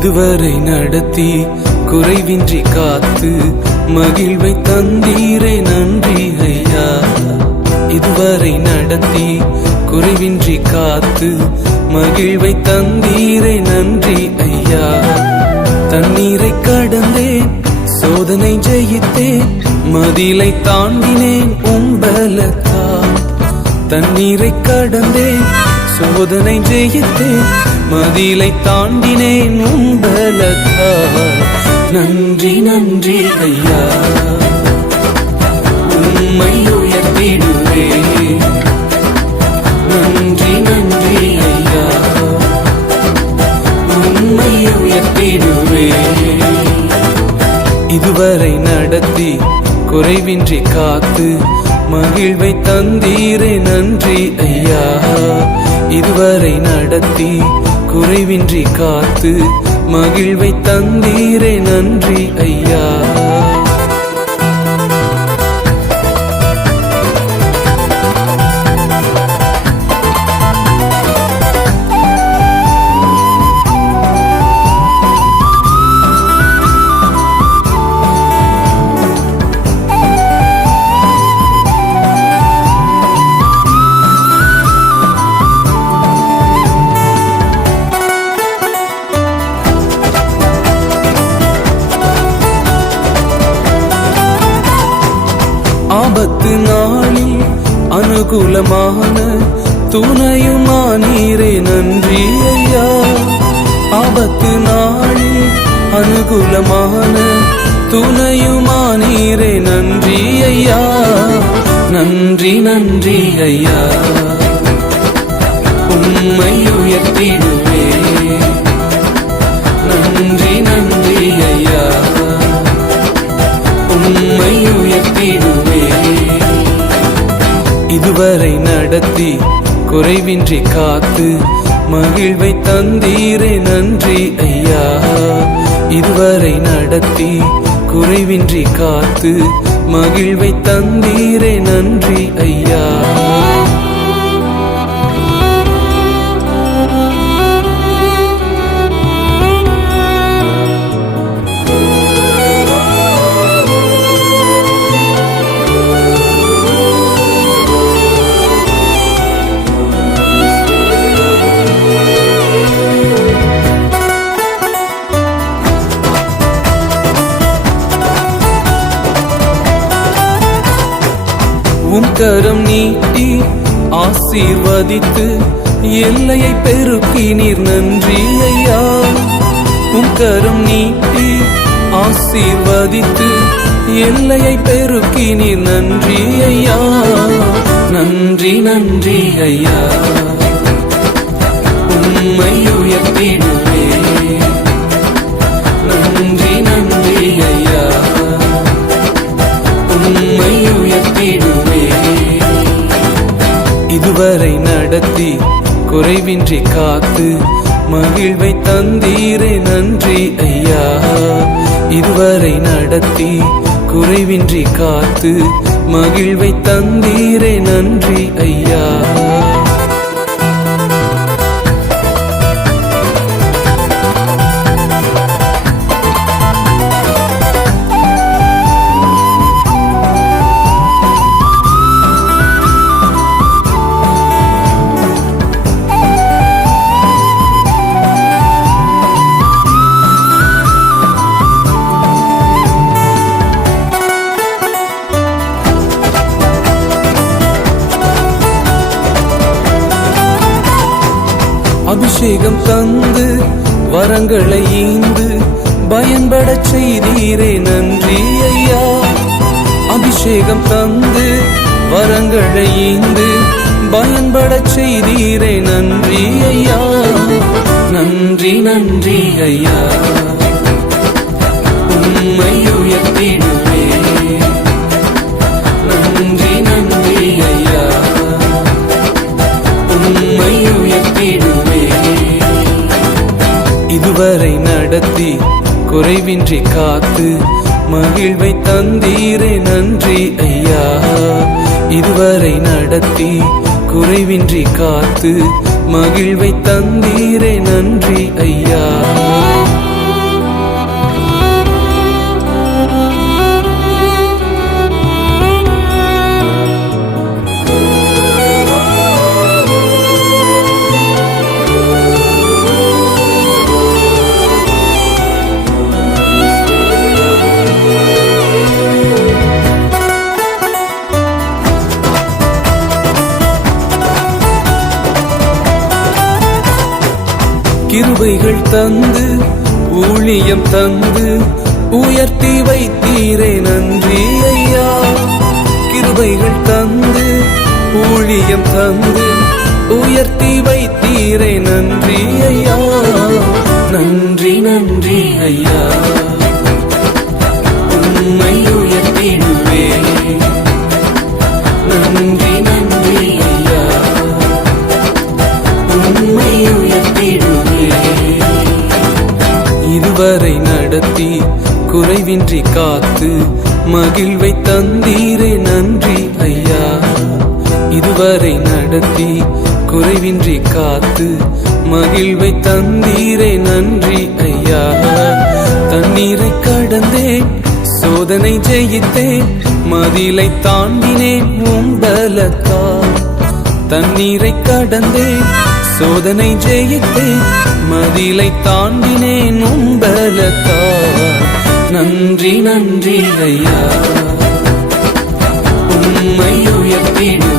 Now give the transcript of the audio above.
இதுவரை நடத்தி குறைவின்றி காத்து மகிழ்வை தந்தீரே நன்றி ஐயா. இதுவரை நடத்தி குறைவின்றி காத்து மகிழ்வை தந்தீரே நன்றி ஐயா. தண்ணீரை கடந்தேன், சோதனை ஜெயித்தேன், மதிலை தாண்டினேன் உம்பலத்தால். தண்ணீரை கடந்தேன், சோதனை ஜெயித்தேன், மதிலை தாண்டினேன் உம்பலத்தால். நன்றி நன்றி ஐயா, உம்மை உயர்த்திடுவேன். நன்றி நன்றி ஐயா, உம்மை உயர்த்திடுவேன். இதுவரை நடத்தி குறைவின்றி காத்து மகிழ்வை தந்தீரே நன்றி ஐயா. இதுவரை நடத்தி குறைவின்றி காத்து மகிழ்வை தந்தீரே நன்றி ஐயா. ஆபத்து நாளில் அனுகூலமான துணையுமானீரே நன்றி ஐயா. ஆபத்து நாளில் அனுகூலமான துணையுமானீரே நன்றி ஐயா. நன்றி நன்றி ஐயா, உம்மை உயர்த்திடுவேன். நன்றி நன்றி ஐயா, உம்மை உயர்த்திடுவேன். இதுவரை நடத்தி குறைவின்றி காத்து மகிழ்வை தந்தீரே நன்றி ஐயா. இதுவரை நடத்தி குறைவின்றி காத்து மகிழ்வை தந்தீரே நன்றி ஐயா. உம் கரம் நீட்டி ஆசீர்வதித்து எல்லையை பெருக்கினீர் நன்றி ஐயா. உம் கரம் நீட்டி ஆசீர்வதித்து எல்லையை பெருக்கினீர் நன்றி ஐயா. நன்றி நன்றி ஐயா, உம்மை உயர்த்திடுவேன். நன்றி நன்றி ஐயா, உம்மை உயர்த்திடுவேன். இதுவரை நடத்தி குறைவின்றி காத்து மகிழ்வை தந்தீரே நன்றி ஐயா. இதுவரை நடத்தி குறைவின்றி காத்து மகிழ்வை தந்தீரே நன்றி ஐயா. அபிஷேகம் தந்து வரங்களை ஈந்து பயன்படச் செய்தீரே நன்றி ஐயா. அபிஷேகம் தந்து வரங்களை ஈந்து பயன்படச் செய்தீரே நன்றி ஐயா. நன்றி நன்றி ஐயா, உம்மை உயர்த்திடுவேன். நன்றி நன்றி ஐயா, உம்மை உயர்த்திடுவேன். இதுவரை நடத்தி குறைவின்றி காத்து மகிழ்வை தந்தீரே நன்றி ஐயா. இதுவரை நடத்தி குறைவின்றி காத்து மகிழ்வை தந்தீரே நன்றி ஐயா. கிருபைகள் தந்து ஊழியம் தந்து உயர்த்தி வைத்தீரே நன்றி ஐயா. கிருபைகள் தந்து ஊழியம் தந்து உயர்த்தி வைத்தீரே நன்றி ஐயா. நன்றி நன்றி ஐயா, உம்மை உயர்த்திடுவே. நன்றி நன்றி ஐயா, உம்மை உயர்த்திடுவே. இதுவரை நடத்தி குறைவின்றி காத்து மகிழ்வை தந்தீரே நன்றி ஐயா. இதுவரை நடத்தி குறைவின்றி காத்து மகிழ்வை தந்தீரே நன்றி ஐயா. தண்ணீரை கடந்தேன், சோதனை ஜெயித்தேன், மதிலை தாண்டினேன் உம்பலத்தால். தண்ணீரை கடந்தேன், சோதனை ஜெயித்தேன், மதிலை தாண்டினேன் உம்பலத்தால். நன்றி நன்றி ஐயா, உம்மை உயர்த்திடு